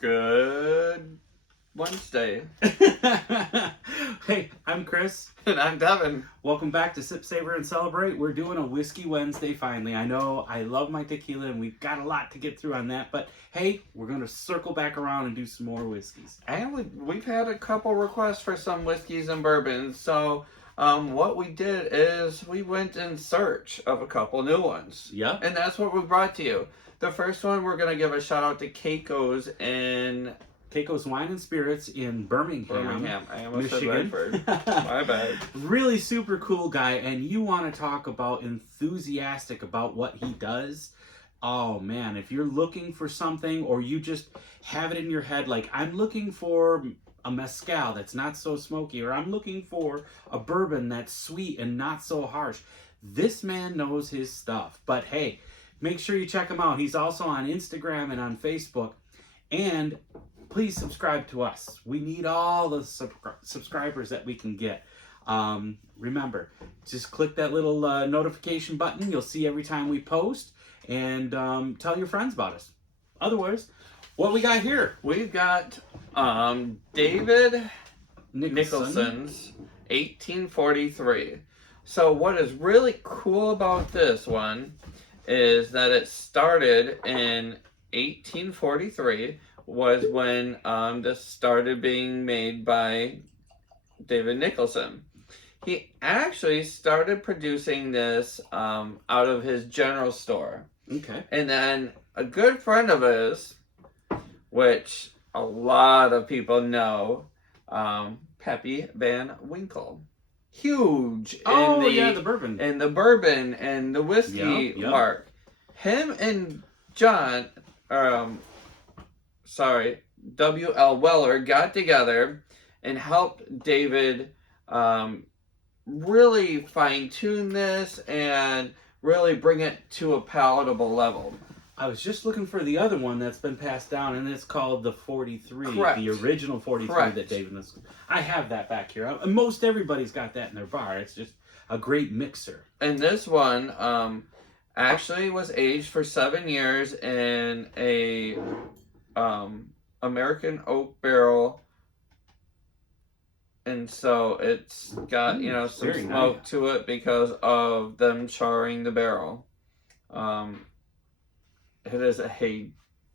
Good Wednesday. Hey, I'm Chris. And I'm Devin. Welcome back to Sip, Savor, and Celebrate. We're doing a Whiskey Wednesday finally. I know I love my tequila and we've got a lot to get through on that, but hey, we're going to circle back around and do some more whiskeys. And we've had a couple requests for some whiskeys and bourbons, so what we did is we went in search of a couple new ones. Yep. And that's what we brought to you. The first one, we're going to give a shout out to Keiko's in... Keiko's Wine and Spirits in Birmingham, I almost Michigan. said Redford. My bad. Really super cool guy, and you want to talk about enthusiastic about what he does. Oh man, if you're looking for something or you just have it in your head like, I'm looking for a mezcal that's not so smoky, or I'm looking for a bourbon that's sweet and not so harsh, this man knows his stuff. But hey, make sure you check him out. He's also on Instagram and on Facebook. And please subscribe to us. We need all the subscribers that we can get. Remember, just click that little notification button. You'll see every time we post. And tell your friends about us. Otherwise, what we got here? We've got David Nicholson's 1843. So what is really cool about this one is that it started in 1843 was when this started being made by David Nicholson. He actually started producing this out of his general store. Okay. And then a good friend of his, which a lot of people know, Peppy Van Winkle. Huge in the bourbon. In the bourbon and the whiskey Yep. mark. Him and John, W.L. Weller got together and helped David really fine-tune this and really bring it to a palatable level. I was just looking for the other one that's been passed down, and it's called the 43. Correct. The original 43 Correct. that David was... I have that back here. Most everybody's got that in their bar. It's just a great mixer. And this one actually was aged for 7 years in a American oak barrel. And so it's got, some smoke nice to it because of them charring the barrel. It is a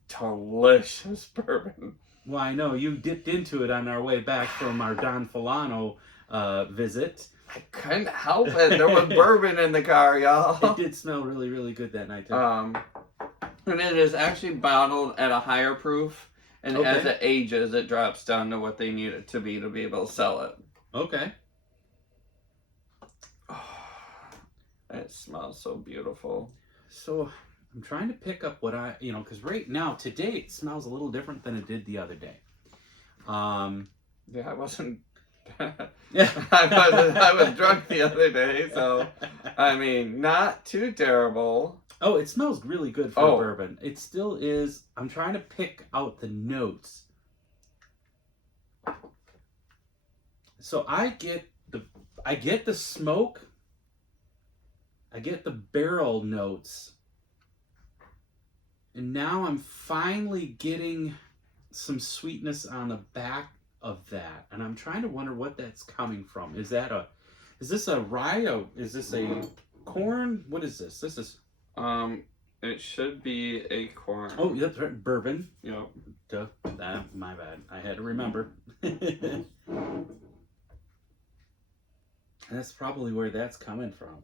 delicious bourbon. Well, I know you dipped into it on our way back from our Don Fulano visit. I couldn't help it. There was bourbon in the car, y'all. It did smell really, really good that night, too. And it is actually bottled at a higher proof. And as it ages, it drops down to what they need it to be able to sell it. Okay. Oh, it smells so beautiful. So I'm trying to pick up what because right now, today, it smells a little different than it did the other day. Yeah, I wasn't... Yeah. I was drunk the other day, so... I mean, not too terrible. Oh, it smells really good for a bourbon. It still is. I'm trying to pick out the notes. So I get the smoke. I get the barrel notes. And now I'm finally getting some sweetness on the back of that. And I'm trying to wonder what that's coming from. Is this a rye? Is this a corn? What is this? This is... It should be a corn. Oh, that's right, bourbon. Yep. Duh, my bad. I had to remember. And that's probably where that's coming from.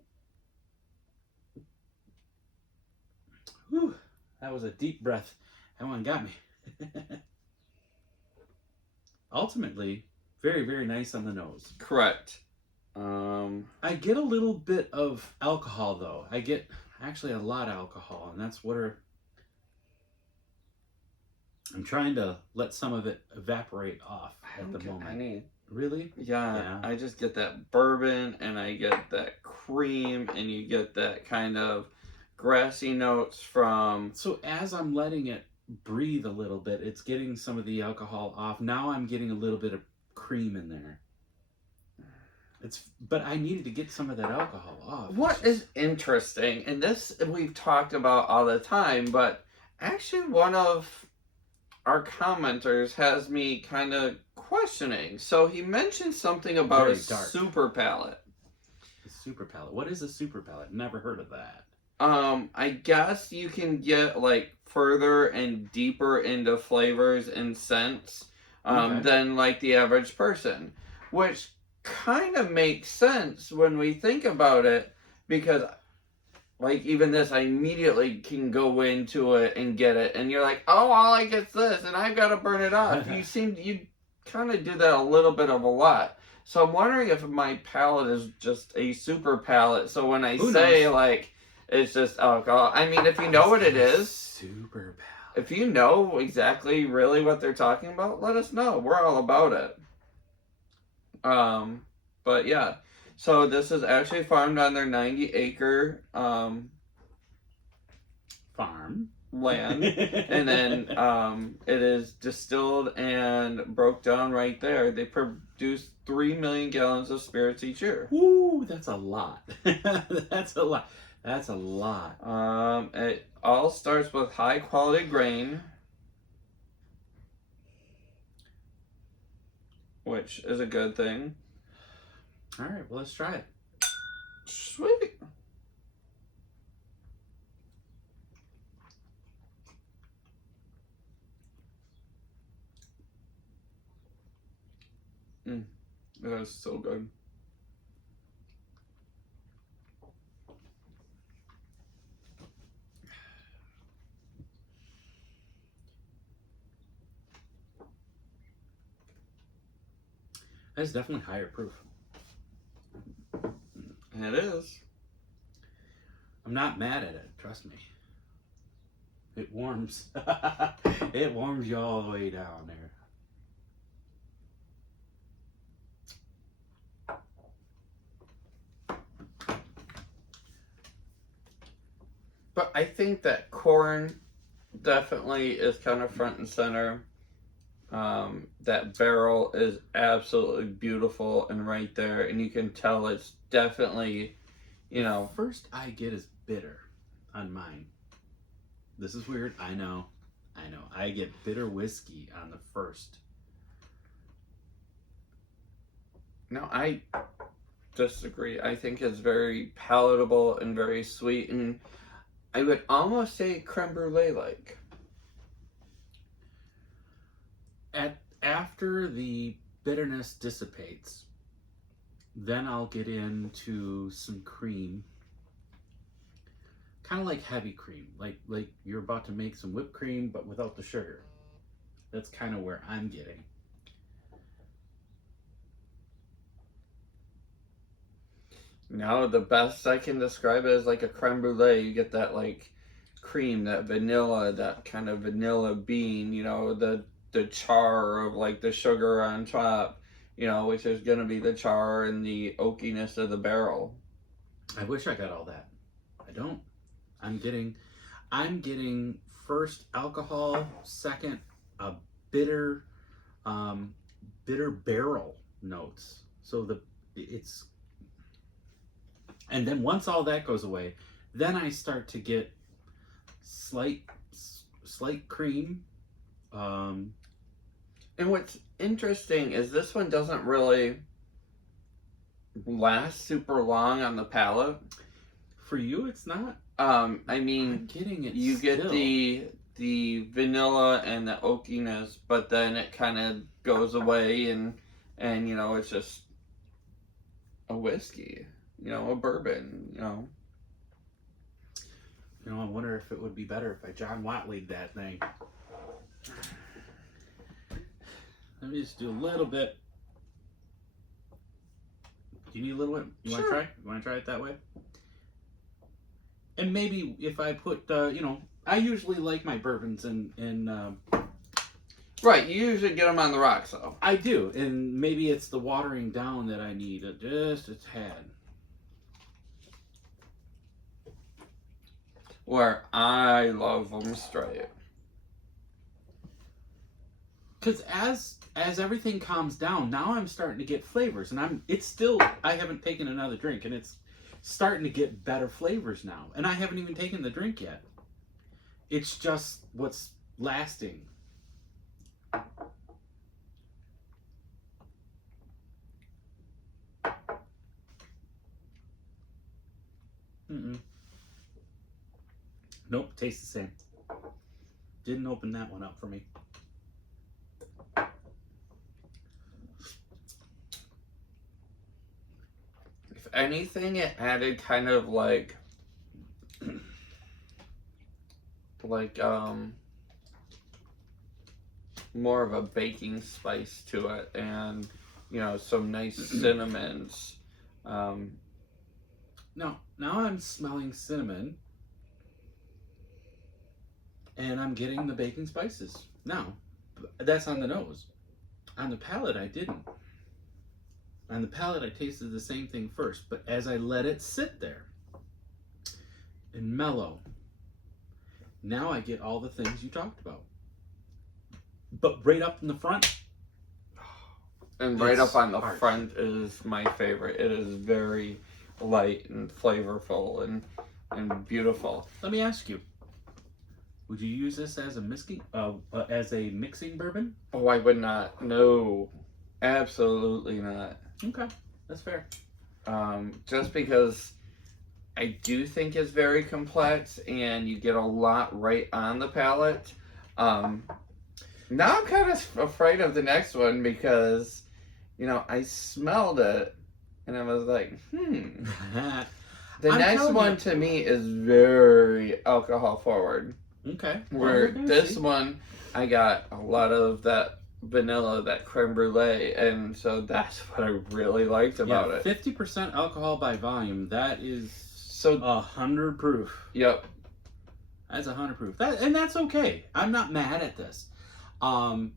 Whew, that was a deep breath. That one got me. Ultimately, very, very nice on the nose. Correct. I get a little bit of alcohol, though. I get... actually a lot of alcohol, and that's what I'm trying to let some of it evaporate off at the moment. Really? Yeah, I just get that bourbon, and I get that cream, and you get that kind of grassy notes from... So as I'm letting it breathe a little bit, it's getting some of the alcohol off. Now I'm getting a little bit of cream in there. But I needed to get some of that alcohol off. What is interesting, and this we've talked about all the time, but actually one of our commenters has me kind of questioning. So he mentioned something about Very a dark. super palate. A super palate. What is a super palate? Never heard of that. I guess you can get like further and deeper into flavors and scents Okay. than like the average person, which kind of makes sense when we think about it, because like even this, I immediately can go into it and get it, and you're like, oh, all I get's this, and I've got to burn it off. You kind of do that a little bit of a lot. So I'm wondering if my palate is just a super palate. So when I Who say knows? like it's just alcohol, I mean, if you know what it is, Super palate. if you know exactly really what they're talking about, let us know. We're all about it. But yeah. So this is actually farmed on their 90-acre Farm. land, and then it is distilled and broke down right there. They produce 3 million gallons of spirits each year. Woo, that's a lot. That's a lot. That's a lot. It all starts with high quality grain, which is a good thing. All right, well, let's try it. Sweet. That is so good. That's definitely higher proof. It is. I'm not mad at it, trust me. It warms. It warms you all the way down there. But I think that corn definitely is kind of front and center. That barrel is absolutely beautiful and right there, and you can tell it's definitely, you know. First I get is bitter on mine. This is weird, I know. I get bitter whiskey on the first. No, I disagree. I think it's very palatable and very sweet, and I would almost say creme brulee like. After the bitterness dissipates, then I'll get into some cream. Kind of like heavy cream, like you're about to make some whipped cream but without the sugar. That's kind of where I'm getting. No, the best I can describe it is like a creme brulee. You get that like cream, that vanilla, that kind of vanilla bean, you know, the char of like the sugar on top, you know, which is gonna be the char and the oakiness of the barrel. I wish I got all that. I don't. I'm getting first alcohol, second a bitter, bitter barrel notes. So it's, and then once all that goes away, then I start to get slight cream. And what's interesting is this one doesn't really last super long on the palate. For you, it's not. I mean, I'm getting it. you still. get the vanilla and the oakiness, but then it kind of goes away, and you know, it's just a whiskey, you know, a bourbon, you know. You know, I wonder if it would be better if I John Watley'd that thing. Let me just do a little bit. Do you need a little bit? You want to Sure. try? You want to try it that way? And maybe if I put, you know, I usually like my bourbons in Right, you usually get them on the rocks, though. I do, and maybe it's the watering down that I need just a tad. Where I love them straight. Because as everything calms down, now I'm starting to get flavors, and I haven't taken another drink, and it's starting to get better flavors now, and I haven't even taken the drink yet. It's just what's lasting. Mm-mm. Nope, tastes the same. Didn't open that one up for me. If anything, it added kind of like more of a baking spice to it, and some nice cinnamons. Now I'm smelling cinnamon, and I'm getting the baking spices. Now, that's on the nose. On the palate, I didn't. On the palate, I tasted the same thing first, but as I let it sit there and mellow, now I get all the things you talked about. But right up in the front, and right up on the harsh. front is my favorite. It is very light and flavorful and beautiful. Let me ask you: would you use this as a mixing bourbon? Oh, I would not. No, absolutely not. Okay, that's fair. Just because I do think it's very complex, and you get a lot right on the palate. Now I'm kind of afraid of the next one because, I smelled it and I was like, The next one to me is very alcohol forward. Okay. Where this one, I got a lot of that vanilla, that creme brulee, and so that's what I really liked about it. 50% alcohol by volume. That is so 100 proof. Yep. That's 100 proof. And that's okay. I'm not mad at this. I'm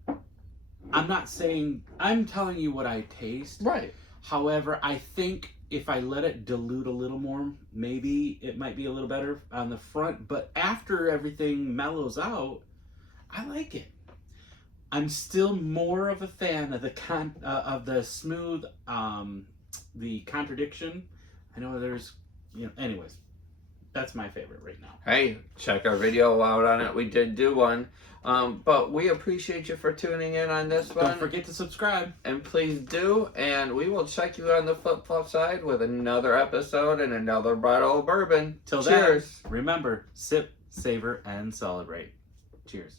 not saying, I'm telling you what I taste. Right. However, I think if I let it dilute a little more, maybe it might be a little better on the front. But after everything mellows out, I like it. I'm still more of a fan of the smooth, the contradiction. I know there's, anyways, that's my favorite right now. Hey, check our video out on it. We did do one. But we appreciate you for tuning in on this one. Don't forget to subscribe. And please do. And we will check you on the flip-flop side with another episode and another bottle of bourbon. Till Cheers. then, remember, sip, savor, and celebrate. Cheers.